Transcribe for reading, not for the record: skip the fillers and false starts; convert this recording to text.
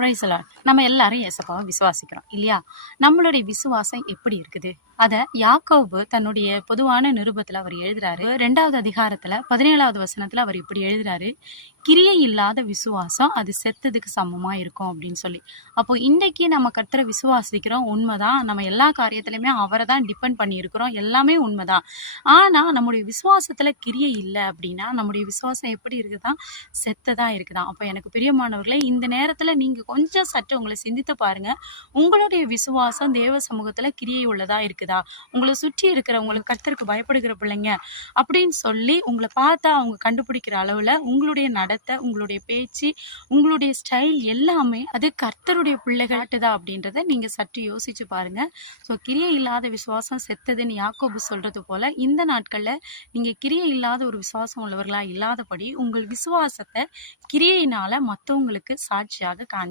Price Lord. நம்ம எல்லாரும் இயேசுப்பாவை விசுவாசிக்கிறோம் இல்லையா? நம்மளுடைய விசுவாசம் எப்படி இருக்குது? அத யாக்கோபு தன்னுடைய பொதுவான நிருபத்துல அவர் எழுதுறாரு. 2வது அதிகாரத்துல 17வது வசனத்துல அவர் இப்படி எழுதுறாரு, கிரியை இல்லாத விசுவாசம் அது செத்ததுக்கு சமமா இருக்கும் அப்படின்னு சொல்லி. அப்போ இன்னைக்கு நம்ம கர்த்தரை விசுவாசிக்கிறோம், உண்மைதான். நம்ம எல்லா காரியத்திலுமே அவரை தான் டிபெண்ட் பண்ணி இருக்கிறோம், எல்லாமே உண்மைதான். ஆனா நம்முடைய விசுவாசத்துல கிரியை இல்லை அப்படின்னா நம்முடைய விசுவாசம் எப்படி இருக்குதான்? செத்ததா இருக்குதான். அப்போ எனக்கு பிரியமானவர்களே, இந்த நேரத்துல நீங்க கொஞ்சம் சற்று உங்களை சிந்தித்து பாருங்க. உங்களுடைய விசுவாசம் தேவ சமூகத்துல கிரியை உள்ளதா இருக்குதா? உங்களை சுற்றி இருக்கிறவங்களுக்கு கர்த்தருக்கு பயப்படுகிற பிள்ளைங்க அப்படின்னு சொல்லி உங்களை பார்த்தா அவங்க கண்டுபிடிக்கிற அளவுல உங்களுடைய நடத்தை, உங்களுடைய பேச்சு, உங்களுடைய ஸ்டைல் எல்லாமே அது கர்த்தருடைய பிள்ளைகாட்டுதா அப்படின்றத நீங்க சற்று யோசிச்சு பாருங்க. ஸோ கிரியை இல்லாத விசுவாசம் செத்ததுன்னு யாக்கோபு சொல்றது போல இந்த நாட்கள்ல நீங்க கிரியை இல்லாத ஒரு விசுவாசம் உள்ளவர்களா இல்லாதபடி உங்கள் விசுவாசத்தை கிரியையினால மற்றவங்களுக்கு சாட்சியாக காணி